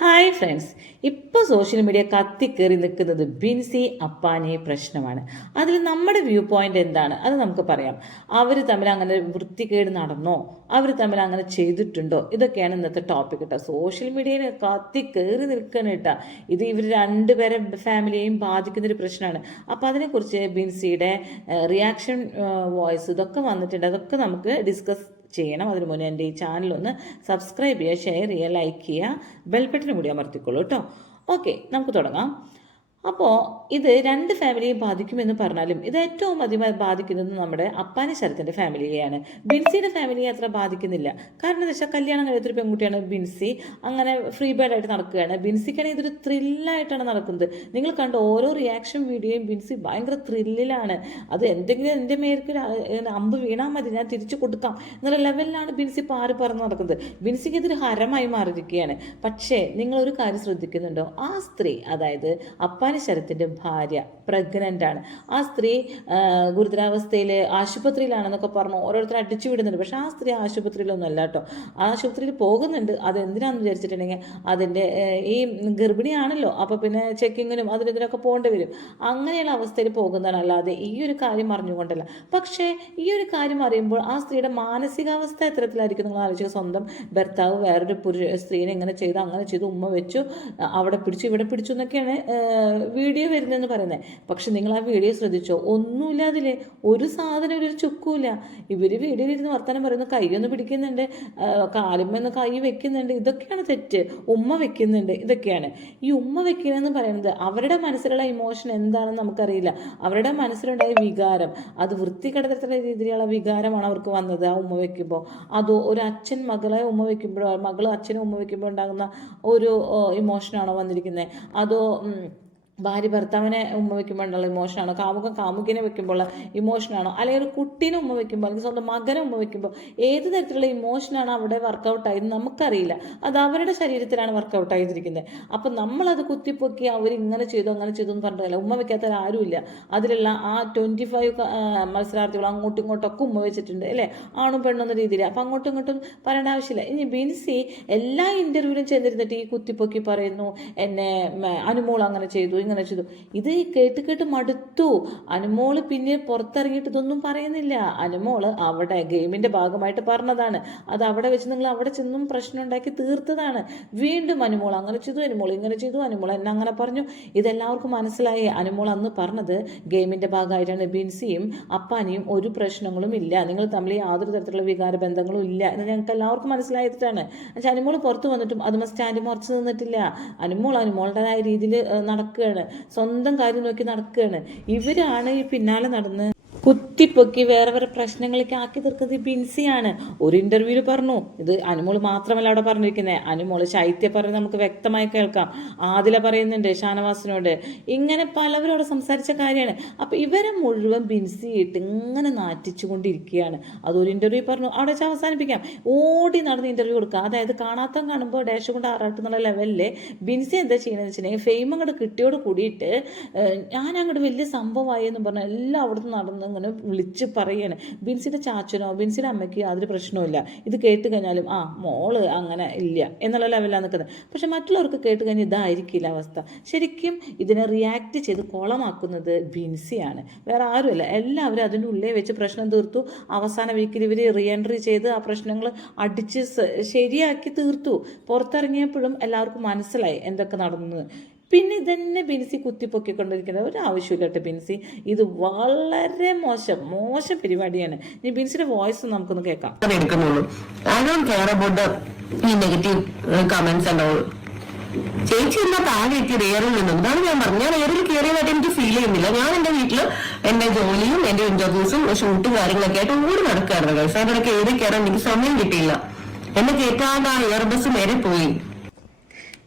Hi friends, ഇപ്പോൾ social media കത്തിക്കേറി നിൽക്കുന്നത് ബിൻസി അപ്പാനി പ്രശ്നമാണ്. അതിൽ നമ്മുടെ വ്യൂ പോയിന്റ് എന്താണ് അത് നമുക്ക് പറയാം. അവർ തമ്മിൽ അങ്ങനെ വൃത്തികേട് നടന്നോ, അവർ തമ്മിൽ അങ്ങനെ ചെയ്തിട്ടുണ്ടോ, ഇതൊക്കെയാണ് ഇന്നത്തെ ടോപ്പിക് കേട്ടോ. സോഷ്യൽ മീഡിയയിൽ കത്തിക്കേറി നിൽക്കണം കേട്ടോ. ഇത് ഇവർ രണ്ടുപേരെ ഫാമിലിയെയും ബാധിക്കുന്നൊരു പ്രശ്നമാണ്. അപ്പോൾ അതിനെക്കുറിച്ച് ബിൻസിയുടെ റിയാക്ഷൻ വോയിസ് ഇതൊക്കെ വന്നിട്ടുണ്ട്. അതൊക്കെ നമുക്ക് ഡിസ്കസ് ചെയ്യണം. അതിന് മുന്നേ എൻ്റെ ഈ ചാനലൊന്ന് സബ്സ്ക്രൈബ് ചെയ്യുക, ഷെയർ ചെയ്യുക, ലൈക്ക് ചെയ്യുക, ബെൽ ബട്ടൺ കൂടി അമർത്തിക്കോളൂ കേട്ടോ. ഓക്കെ, നമുക്ക് തുടങ്ങാം. അപ്പോൾ ഇത് രണ്ട് ഫാമിലിയും ബാധിക്കുമെന്ന് പറഞ്ഞാലും ഇത് ഏറ്റവും അധികം ബാധിക്കുന്നത് നമ്മുടെ അപ്പാനി ശരത്തിൻ്റെ ഫാമിലിയെയാണ്. ബിൻസിയുടെ ഫാമിലിയെ അത്ര ബാധിക്കുന്നില്ല. കാരണം എന്താ വെച്ചാൽ കല്യാണം കഴിയാത്തൊരു പെൺകുട്ടിയാണ് ബിൻസി. അങ്ങനെ ഫ്രീ ബേർഡായിട്ട് നടക്കുകയാണ്. ബിൻസിക്കാണെങ്കിൽ ഇതൊരു ത്രില്ലായിട്ടാണ് നടക്കുന്നത്. നിങ്ങൾ കണ്ട ഓരോ റിയാക്ഷൻ വീഡിയോയും ബിൻസി ഭയങ്കര ത്രില്ലിലാണ്. അത് എന്തെങ്കിലും എൻ്റെ മേർക്ക് അമ്പ് വീണാൽ മതി, ഞാൻ തിരിച്ചു കൊടുക്കാം എന്നുള്ള ലെവലിലാണ് ബിൻസി പാറി പറന്ന് നടക്കുന്നത്. ബിൻസിക്ക് ഇതൊരു ഹരമായി മാറിയിരിക്കുകയാണ്. പക്ഷേ നിങ്ങളൊരു കാര്യം ശ്രദ്ധിക്കുന്നുണ്ടോ? ആ സ്ത്രീ, അതായത് അപ്പാനി ശരത്തിൻ്റെ ഭാര്യ പ്രഗ്നൻ്റ് ആണ്. ആ സ്ത്രീ ഗുരുതരാവസ്ഥയിൽ ആശുപത്രിയിലാണെന്നൊക്കെ പറഞ്ഞു ഓരോരുത്തർ അടിച്ചു വിടുന്നുണ്ട്. പക്ഷേ ആ സ്ത്രീ ആശുപത്രിയിലൊന്നും അല്ല കേട്ടോ. ആശുപത്രിയിൽ പോകുന്നുണ്ട്. അതെന്തിനാണെന്ന് വിചാരിച്ചിട്ടുണ്ടെങ്കിൽ അതിൻ്റെ ഈ ഗർഭിണിയാണല്ലോ, അപ്പോൾ പിന്നെ ചെക്കിങ്ങിനും ഇതിനൊക്കെ പോകേണ്ടി വരും. അങ്ങനെയുള്ള അവസ്ഥയിൽ പോകുന്നതാണ്, അല്ലാതെ ഈ ഒരു കാര്യം അറിഞ്ഞുകൊണ്ടല്ല. പക്ഷേ ഈ ഒരു കാര്യം അറിയുമ്പോൾ ആ സ്ത്രീയുടെ മാനസികാവസ്ഥ എത്തരത്തിലായിരിക്കും നിങ്ങൾ ആലോചിക്കുക. സ്വന്തം ഭർത്താവ് വേറൊരു സ്ത്രീനെ ഇങ്ങനെ ചെയ്തു, അങ്ങനെ ചെയ്തു, ഉമ്മ വെച്ചു, അവിടെ പിടിച്ചു, ഇവിടെ പിടിച്ചു എന്നൊക്കെയാണ് വീഡിയോ വരുന്നതെന്ന് പറയുന്നത്. പക്ഷെ നിങ്ങൾ ആ വീഡിയോ ശ്രദ്ധിച്ചോ? ഒന്നുമില്ല അതിൽ, ഒരു സാധനം, ഒരു ചുക്കുമില്ല. ഇവർ വീഡിയോ ഇരുന്ന് വർത്തമാനം പറയുന്നു, കൈയൊന്ന് പിടിക്കുന്നുണ്ട്, കാലുമെന്ന് കൈ വെക്കുന്നുണ്ട്. ഇതൊക്കെയാണ് തെറ്റ്. ഉമ്മ വെക്കുന്നുണ്ട്. ഇതൊക്കെയാണ് ഈ ഉമ്മ വെക്കുന്നതെന്ന് പറയുന്നത്. അവരുടെ മനസ്സിലുള്ള ഇമോഷൻ എന്താണെന്ന് നമുക്കറിയില്ല. അവരുടെ മനസ്സിലുണ്ടായ വികാരം, അത് വൃത്തികെടുത്തുള്ള രീതിയിലുള്ള വികാരമാണ് അവർക്ക് വന്നത് ആ ഉമ്മ വെക്കുമ്പോൾ. അതോ ഒരു അച്ഛൻ മകളെ ഉമ്മ വെക്കുമ്പോഴോ മകൾ അച്ഛനെ ഉമ്മ വെക്കുമ്പോൾ ഉണ്ടാകുന്ന ഒരു ഇമോഷനാണോ വന്നിരിക്കുന്നത്? അതോ ഭാര്യ ഭർത്താവിനെ ഉമ്മ വെക്കുമ്പോഴുള്ള ഇമോഷനാണോ? കാമുകൻ കാമുകിനെ വെക്കുമ്പോൾ ഇമോഷനാണോ? അല്ലെങ്കിൽ ഒരു കുട്ടീനെ ഉമ്മ വെക്കുമ്പോൾ, അല്ലെങ്കിൽ സ്വന്തം മകനെ ഉമ്മ വെക്കുമ്പോൾ ഏത് തരത്തിലുള്ള ഇമോഷനാണ് അവിടെ വർക്കൗട്ടായെന്ന് നമുക്കറിയില്ല. അത് അവരുടെ ശരീരത്തിലാണ് വർക്കൗട്ട് ആയിരിക്കുന്നത്. അപ്പം നമ്മളത് കുത്തിപ്പൊക്കി അവരിങ്ങനെ ചെയ്തു അങ്ങനെ ചെയ്തു എന്ന് പറഞ്ഞില്ല. ഉമ്മ വെക്കാത്ത ആരുമില്ല. അതിലുള്ള ആ 25 മത്സരാർത്ഥികൾ അങ്ങോട്ടും ഇങ്ങോട്ടൊക്കെ ഉമ്മ വെച്ചിട്ടുണ്ട് അല്ലേ, ആണും പെണ്ണെന്ന രീതിയിൽ. അപ്പം അങ്ങോട്ടും ഇങ്ങോട്ടും പറയേണ്ട ആവശ്യമില്ല. ഇനി ബിൻസി എല്ലാ ഇൻ്റർവ്യൂവിലും ചെന്നിരുന്നിട്ട് ഈ കുത്തിപ്പൊക്കി പറയുന്നു, എന്നെ അനുമോൾ അങ്ങനെ ചെയ്തു, ഇങ്ങനെ ചെയ്തു. ഇത് കേട്ട് കേട്ട് മടുത്തു. അനുമോള് പിന്നെ പുറത്തിറങ്ങിയിട്ട് ഇതൊന്നും പറയുന്നില്ല. അനുമോള് അവിടെ ഗെയിമിന്റെ ഭാഗമായിട്ട് പറഞ്ഞതാണ്. അത് അവിടെ വെച്ച് നിങ്ങൾ അവിടെ ചെന്നും പ്രശ്നം ഉണ്ടാക്കി തീർത്തതാണ്. വീണ്ടും അനുമോൾ അങ്ങനെ ചെയ്തു, അനുമോൾ ഇങ്ങനെ ചെയ്തു, അനുമോൾ എന്നെ അങ്ങനെ പറഞ്ഞു. ഇതെല്ലാവർക്കും മനസ്സിലായി. അനുമോൾ അന്ന് പറഞ്ഞത് ഗെയിമിന്റെ ഭാഗമായിട്ടാണ്. ബിൻസിയും അപ്പാനിയും ഒരു പ്രശ്നങ്ങളും ഇല്ല, നിങ്ങൾ തമ്മിൽ യാതൊരു തരത്തിലുള്ള വികാര ബന്ധങ്ങളും ഇല്ല എന്ന് ഞങ്ങൾക്ക് എല്ലാവർക്കും മനസ്സിലായിട്ടാണ്. പക്ഷെ അനുമോൾ പുറത്ത് വന്നിട്ടും അതും സ്റ്റാൻഡ് മറച്ചു നിന്നിട്ടില്ല. അനുമോളുടേതായ രീതിയിൽ നടക്കുകയാണ്, സ്വന്തം കാര്യം നോക്കി നടക്കുകയാണ്. ഇവരാണ് ഈ പിന്നാലെ നടന്ന് കുത്തിപ്പൊക്കി വേറെ വേറെ പ്രശ്നങ്ങളൊക്കെ ആക്കി തീർക്കുന്നത് ബിൻസിയാണ്. ഒരു ഇന്റർവ്യൂവിൽ പറഞ്ഞു, ഇത് അനുമോൾ മാത്രമല്ല അവിടെ പറഞ്ഞിരിക്കുന്നത്, അനുമോൾ ശൈത്യ പറഞ്ഞ് നമുക്ക് വ്യക്തമായി കേൾക്കാം, ആദില പറയുന്നുണ്ട് ഷാനവാസിനോട്, ഇങ്ങനെ പലവരും അവിടെ സംസാരിച്ച കാര്യമാണ്. അപ്പോൾ ഇവരെ മുഴുവൻ ബിൻസി ഇട്ട് ഇങ്ങനെ നാറ്റിച്ചു കൊണ്ടിരിക്കുകയാണ്. അതൊരു ഇന്റർവ്യൂ പറഞ്ഞു, അവിടെ വെച്ച് അവസാനിപ്പിക്കാം. ഓടി നടന്ന് ഇന്റർവ്യൂ കൊടുക്കുക. അതായത് കാണാത്ത കാണുമ്പോൾ ഡാഷ് കൊണ്ട് ആറാട്ടുന്നുള്ള ലെവലിൽ ബിൻസി എന്താ ചെയ്യുന്നതെന്ന് വെച്ചിട്ടുണ്ടെങ്കിൽ ഫെയിം അങ്ങോട്ട് കിട്ടിയോട് കൂടിയിട്ട് ഞാൻ അങ്ങോട്ട് വലിയ സംഭവമായി എന്ന് പറഞ്ഞാൽ എല്ലാം അവിടുന്ന് നടന്ന് അങ്ങനെ വിളിച്ച് പറയാണ്. ബിൻസിയുടെ ചാച്ചനോ ബിൻസിയുടെ അമ്മയ്ക്ക് യാതൊരു പ്രശ്നവുമില്ല. ഇത് കേട്ട് കഴിഞ്ഞാലും മോള് അങ്ങനെ ഇല്ല എന്നുള്ള ലെവലാണ് നിൽക്കുന്നത്. പക്ഷെ മറ്റുള്ളവർക്ക് കേട്ട് കഴിഞ്ഞാൽ ഇതായിരിക്കില്ല അവസ്ഥ. ശരിക്കും ഇതിനെ റിയാക്ട് ചെയ്ത് കോളമാക്കുന്നത് ബിൻസിയാണ്, വേറെ ആരുമല്ല. എല്ലാവരും അതിൻ്റെ ഉള്ളിൽ വെച്ച് പ്രശ്നം തീർത്തു. അവസാന വീക്കിൽ ഇവർ റീഎൻട്രി ചെയ്ത് ആ പ്രശ്നങ്ങൾ അടിച്ച് ശരിയാക്കി തീർത്തു. പുറത്തിറങ്ങിയപ്പോഴും എല്ലാവർക്കും മനസ്സിലായി എന്തൊക്കെ നടന്നു. പിന്നെ ഇതന്നെ ബിൻസി കുത്തിപ്പൊക്കിക്കൊണ്ടിരിക്കുന്നത് ഒരു ആവശ്യമില്ല കേട്ടോ. ബിൻസി ഇത് വളരെ മോശം പരിപാടിയാണ്. ഇനി ബിൻസിയുടെ വോയിസ് നമുക്കൊന്ന് കേൾക്കാം. ചേച്ചി എന്നാ താഴെ എത്തി റെയറിൽ നിന്നും. ഇതാണ് ഞാൻ പറഞ്ഞു, ഞാൻ റെയറിൽ കയറിയതായിട്ട് എനിക്ക് ഫീൽ ചെയ്യുന്നില്ല. ഞാൻ എന്റെ വീട്ടില് എന്റെ ജോലിയും എന്റെ ഇന്റർവ്യൂസും ഷൂട്ടും കാര്യങ്ങളൊക്കെ ആയിട്ട് ഓടി നടക്കായിരുന്നു. കഴിച്ച് അതിനൊക്കെ കയറി കയറാൻ എനിക്ക് സമയം കിട്ടിയില്ല. എന്നെ കേൾക്കാതെ ആ എയർ ബസ് നേരെ പോയി.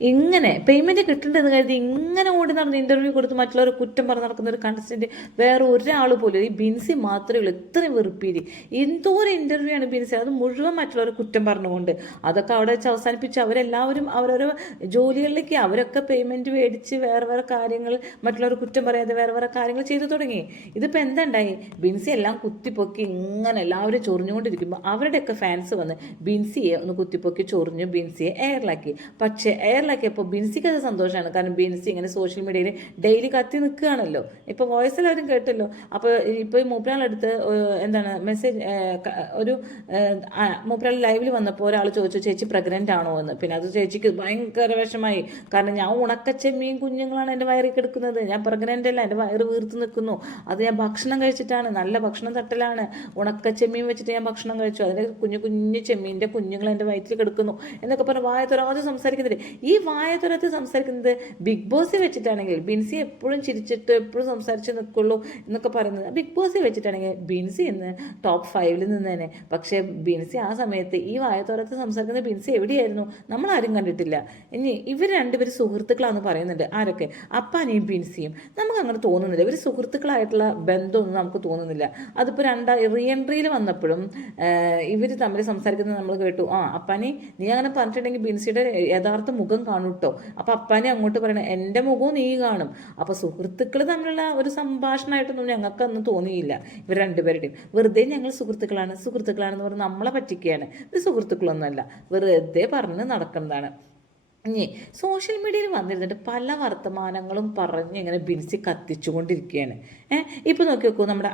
ഇങ്ങനെ പേയ്മെൻറ്റ് കിട്ടേണ്ടതെന്ന് കരുതി ഇങ്ങനെ ഓടി നടന്ന് ഇൻ്റർവ്യൂ കൊടുത്ത് മറ്റുള്ളവർ കുറ്റം പറഞ്ഞ് നടക്കുന്ന ഒരു കണ്ടസ്റ്റൻറ്റ് വേറെ ഒരാൾ പോലും. ഈ ബിൻസി മാത്രമേ ഉള്ളൂ ഇത്രയും വെറുപ്പീരി. എന്തോരം ഇൻ്റർവ്യൂ ആണ് ബിൻസി, അത് മുഴുവൻ മറ്റുള്ളവർ കുറ്റം പറഞ്ഞുകൊണ്ട്. അതൊക്കെ അവിടെ വെച്ച് അവസാനിപ്പിച്ച് അവരെല്ലാവരും അവരോരോ ജോലികളിലേക്ക് അവരൊക്കെ പേയ്മെൻറ്റ് മേടിച്ച് വേറെ വേറെ കാര്യങ്ങൾ മറ്റുള്ളവർ കുറ്റം പറയാതെ വേറെ വേറെ കാര്യങ്ങൾ ചെയ്തു തുടങ്ങി. ഇതിപ്പോൾ എന്തുണ്ടായി? ബിൻസി എല്ലാം കുത്തിപ്പൊക്കി ഇങ്ങനെ എല്ലാവരും ചൊറിഞ്ഞുകൊണ്ടിരിക്കുമ്പോൾ അവരുടെയൊക്കെ ഫാൻസ് വന്ന് ബിൻസിയെ ഒന്ന് കുത്തിപ്പൊക്കി ചൊറിഞ്ഞു ബിൻസിയെ എയറിലാക്കി. പക്ഷേ എയറിലാക്കി വൈറലാക്കിയപ്പോൾ ബിൻസിക്ക് അത് സന്തോഷമാണ്. കാരണം ബിൻസി ഇങ്ങനെ സോഷ്യൽ മീഡിയയിൽ ഡെയിലി കത്തി നിൽക്കുകയാണല്ലോ. ഇപ്പോൾ വോയിസ് എല്ലാവരും കേട്ടല്ലോ. അപ്പോൾ ഇപ്പോൾ ഈ മൂപ്പരാളെടുത്ത് എന്താണ് മെസ്സേജ് ഒരു മൂപ്പരാൾ ലൈവിൽ വന്നപ്പോൾ ഒരാൾ ചോദിച്ചു ചേച്ചി പ്രഗ്നൻ്റ് ആണോ എന്ന്. പിന്നെ അത് ചേച്ചിക്ക് ഭയങ്കര വിഷമായി. കാരണം ഞാൻ ഉണക്കച്ചെമ്മീൻ കുഞ്ഞുങ്ങളാണ് എൻ്റെ വയറിൽ കിടക്കുന്നത്, ഞാൻ പ്രഗ്നൻ്റ് അല്ല, എൻ്റെ വയറ് വീർത്ത് നിൽക്കുന്നു, അത് ഞാൻ ഭക്ഷണം കഴിച്ചിട്ടാണ്, നല്ല ഭക്ഷണം തട്ടലാണ്, ഉണക്കച്ചെമ്മീൻ വെച്ചിട്ട് ഞാൻ ഭക്ഷണം കഴിച്ചു, അതിൻ്റെ കുഞ്ഞു കുഞ്ഞു ചെമ്മീൻ്റെ കുഞ്ഞുങ്ങൾ എൻ്റെ വയറ്റിൽ കിടക്കുന്നു എന്നൊക്കെ പറഞ്ഞ് വായത്തൊരാതെ സംസാരിക്കുന്നില്ല. ഈ വായത്തൊരത്ത് സംസാരിക്കുന്നത് ബിഗ് ബോസ് വെച്ചിട്ടാണെങ്കിൽ ബിൻസി എപ്പോഴും ചിരിച്ചിട്ട് എപ്പോഴും സംസാരിച്ച് നിൽക്കുള്ളൂ എന്നൊക്കെ പറയുന്നത്. ബിഗ് ബോസ് വെച്ചിട്ടാണെങ്കിൽ ബിൻസി ഇന്ന് ടോപ്പ് 5 നിന്നേനെ. പക്ഷേ ബിൻസി ആ സമയത്ത് ഈ വായത്തോരത്ത് സംസാരിക്കുന്ന ബിൻസി എവിടെയായിരുന്നു നമ്മൾ ആരും കണ്ടിട്ടില്ല. ഇനി ഇവർ രണ്ടുപേരും സുഹൃത്തുക്കളാണെന്ന് പറയുന്നുണ്ട്. ആരൊക്കെ? അപ്പാനെയും ബിൻസിയും. നമുക്ക് അങ്ങനെ തോന്നുന്നില്ല, ഇവർ സുഹൃത്തുക്കളായിട്ടുള്ള ബന്ധമൊന്നും നമുക്ക് തോന്നുന്നില്ല. അതിപ്പോൾ റീ എൻട്രിയിൽ വന്നപ്പോഴും ഇവർ തമ്മിൽ സംസാരിക്കുന്നത് നമ്മൾ കേട്ടു. അപ്പാനെ നീ അങ്ങനെ പറഞ്ഞിട്ടുണ്ടെങ്കിൽ ബിൻസിയുടെ യഥാർത്ഥ മുഖം കാണും കേട്ടോ. അപ്പോൾ അപ്പാനെ അങ്ങോട്ട് പറയണേ എൻ്റെ മുഖവും നീ കാണും. അപ്പോൾ സുഹൃത്തുക്കൾ തമ്മിലുള്ള ഒരു സംഭാഷണമായിട്ടൊന്നും ഞങ്ങൾക്കൊന്നും തോന്നിയില്ല ഇവർ രണ്ടുപേരുടെയും. വെറുതെ ഞങ്ങൾ സുഹൃത്തുക്കളാണെന്ന് പറഞ്ഞ് നമ്മളെ പറ്റിക്കുകയാണ്. ഇത് സുഹൃത്തുക്കളൊന്നുമല്ല, വെറുതെ പറഞ്ഞ് നടക്കുന്നതാണ്. ഇനി സോഷ്യൽ മീഡിയയിൽ വന്നിരുന്നിട്ട് പല വർത്തമാനങ്ങളും പറഞ്ഞ് ഇങ്ങനെ ബിൻസി കത്തിച്ചുകൊണ്ടിരിക്കുകയാണ്. ഇപ്പോൾ നോക്കി നോക്കൂ, നമ്മുടെ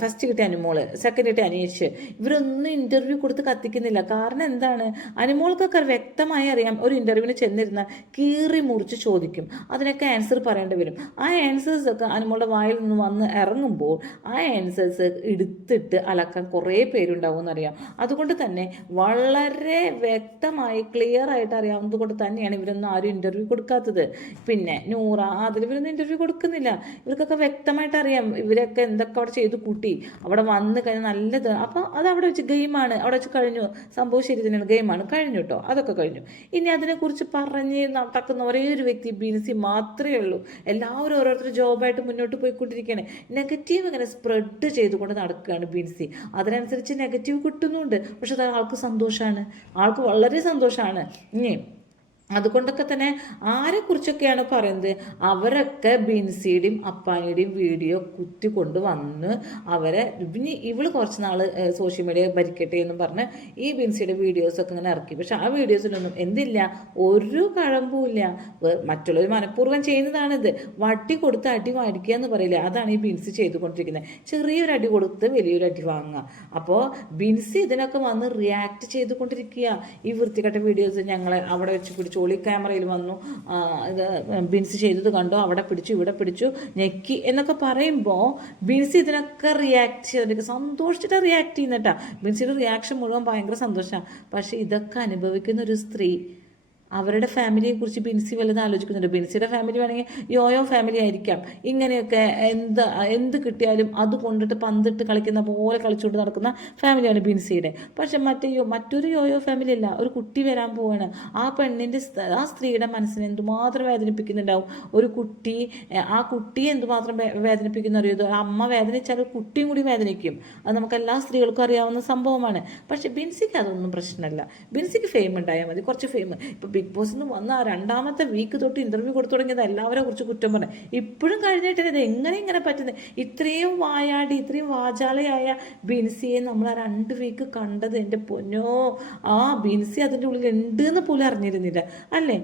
ഫസ്റ്റ് കിട്ടിയ അനുമോള്, സെക്കൻഡ് കിട്ടിയ അനീഷ്, ഇവരൊന്നും ഇൻ്റർവ്യൂ കൊടുത്ത് കത്തിക്കുന്നില്ല. കാരണം എന്താണ്? അനുമോൾക്കൊക്കെ വ്യക്തമായി അറിയാം, ഒരു ഇൻ്റർവ്യൂവിന് ചെന്നിരുന്ന കീറി മുറിച്ച് ചോദിക്കും, അതിനൊക്കെ ആൻസർ പറയേണ്ടി വരും. ആ ആൻസേഴ്സൊക്കെ അനുമോളുടെ വായിൽ നിന്ന് വന്ന് ഇറങ്ങുമ്പോൾ ആ ആൻസേഴ്സ് എടുത്തിട്ട് അലക്കാൻ കുറേ പേരുണ്ടാവും എന്നറിയാം. അതുകൊണ്ട് തന്നെ വളരെ വ്യക്തമായി ക്ലിയർ ആയിട്ട് അറിയാവുന്നത് കൊണ്ട് തന്നെയാണ് ഇവരൊന്നും ആരും ഇൻ്റർവ്യൂ കൊടുക്കാത്തത്. പിന്നെ നൂറ, അതിൽ ഇവരൊന്നും ഇൻ്റർവ്യൂ കൊടുക്കുന്നില്ല. ഇവർക്കൊക്കെ വ്യക്തമായിട്ട് അറിയാം ഇവരൊക്കെ എന്തൊക്കെ അവിടെ ചെയ്ത് കൂട്ടി, അവിടെ വന്ന് കഴിഞ്ഞാൽ നല്ലത്. അപ്പോൾ അത് അവിടെ വെച്ച് ഗെയിമാണ്, അവിടെ വെച്ച് കഴിഞ്ഞു. സംഭവം ശരി തന്നെയാണ്, ഗെയിമാണ്, കഴിഞ്ഞു കേട്ടോ, അതൊക്കെ കഴിഞ്ഞു. ഇനി അതിനെക്കുറിച്ച് പറഞ്ഞ് നടക്കുന്ന ഒരേ ഒരു വ്യക്തി ബിൻസി മാത്രമേ ഉള്ളൂ. എല്ലാവരും ഓരോരുത്തർ ജോബായിട്ട് മുന്നോട്ട് പോയിക്കൊണ്ടിരിക്കുകയാണ്. നെഗറ്റീവ് ഇങ്ങനെ സ്പ്രെഡ് ചെയ്തുകൊണ്ട് നടക്കുകയാണ് ബിൻസി. അതിനനുസരിച്ച് നെഗറ്റീവ് കിട്ടുന്നുണ്ട്. പക്ഷെ അത് ആൾക്ക് സന്തോഷമാണ്, ആൾക്ക് വളരെ സന്തോഷമാണ്. ഇനി അതുകൊണ്ടൊക്കെ തന്നെ ആരെക്കുറിച്ചൊക്കെയാണ് പറയുന്നത്, അവരൊക്കെ ബിൻസിയുടെയും അപ്പാനിയുടെയും വീഡിയോ കുത്തിക്കൊണ്ട് വന്ന് അവരെ പിന്നെ ഇവള് കുറച്ച് നാൾ സോഷ്യൽ മീഡിയ ഭരിക്കട്ടെ എന്നും പറഞ്ഞ് ഈ ബിൻസിയുടെ വീഡിയോസൊക്കെ ഇങ്ങനെ ഇറക്കി. പക്ഷെ ആ വീഡിയോസിലൊന്നും എന്തില്ല, ഒരു കഴമ്പുമില്ല. മറ്റുള്ളവർ മനഃപൂർവ്വം ചെയ്യുന്നതാണിത്. വട്ടി കൊടുത്ത് അടി മേടിക്കുക എന്ന് പറയില്ല, അതാണ് ഈ ബിൻസി ചെയ്തുകൊണ്ടിരിക്കുന്നത്. ചെറിയൊരു അടി കൊടുത്ത് വലിയൊരു അടി വാങ്ങുക. അപ്പോൾ ബിൻസി ഇതിനൊക്കെ വന്ന് റിയാക്ട് ചെയ്തുകൊണ്ടിരിക്കുക. ഈ വൃത്തികെട്ട വീഡിയോസ് ഞങ്ങളെ അവിടെ വെച്ച് പിടിച്ചു, ഒളി ക്യാമറയിൽ വന്നു, ഇത് ബിൻസി ചെയ്തത് കണ്ടോ, അവിടെ പിടിച്ചു ഇവിടെ പിടിച്ചു ഞെക്കി എന്നൊക്കെ പറയുമ്പോൾ ബിൻസി ഇതിനൊക്കെ റിയാക്ട് ചെയ്തിട്ട് സന്തോഷിച്ചിട്ട് റിയാക്ട് ചെയ്യുന്നേട്ടാ. ബിൻസിയുടെ റിയാക്ഷൻ മുഴുവൻ ഭയങ്കര സന്തോഷമാണ്. പക്ഷെ ഇതൊക്കെ അനുഭവിക്കുന്ന ഒരു സ്ത്രീ, അവരുടെ ഫാമിലിയെ കുറിച്ച് ബിൻസി വല്ലതും ആലോചിക്കുന്നുണ്ട്. ബിൻസിയുടെ ഫാമിലി വേണമെങ്കിൽ യോയോ ഫാമിലി ആയിരിക്കാം. ഇങ്ങനെയൊക്കെ എന്ത് കിട്ടിയാലും അത് കൊണ്ടിട്ട് പന്തിട്ട് കളിക്കുന്ന പോലെ കളിച്ചുകൊണ്ട് നടക്കുന്ന ഫാമിലിയാണ് ബിൻസിയുടെ. പക്ഷെ മറ്റൊരു യോയോ ഫാമിലി അല്ല. ഒരു കുട്ടി വരാൻ പോവാണ്. ആ പെണ്ണിൻ്റെ ആ സ്ത്രീയുടെ മനസ്സിനെ എന്തുമാത്രം വേദനിപ്പിക്കുന്നുണ്ടാവും. ഒരു കുട്ടി, ആ കുട്ടിയെ എന്തുമാത്രം വേദനിപ്പിക്കുന്ന അറിയത്. അമ്മ വേദനിച്ചാൽ കുട്ടിയും കൂടി വേദനിക്കും. അത് നമുക്ക് എല്ലാ സ്ത്രീകൾക്കും അറിയാവുന്ന സംഭവമാണ്. പക്ഷെ ബിൻസിക്ക് അതൊന്നും പ്രശ്നമല്ല. ബിൻസിക്ക് ഫെയിം ഉണ്ടായാൽ മതി, കുറച്ച് ഫെയിം. ഇപ്പോൾ ബിഗ് ബോസിൽ നിന്ന് വന്ന ആ 2ാമത്തെ വീക്ക് തൊട്ട് ഇൻ്റർവ്യൂ കൊടുത്തു തുടങ്ങിയത് എല്ലാവരെ കുറിച്ച് കുറ്റം പറഞ്ഞു. ഇപ്പോഴും കഴിഞ്ഞിട്ടില്ല. ഇത് എങ്ങനെ പറ്റുന്നത്? ഇത്രയും വായാടി ഇത്രയും വാചാലയായ ബിൻസിയെ നമ്മൾ ആ 2 വീക്ക് കണ്ടത്, എൻ്റെ പൊന്നോ, ആ ബിൻസി അതിൻ്റെ ഉള്ളിൽ ഉണ്ട് എന്ന് പോലും അറിഞ്ഞിരുന്നില്ല അല്ലേ?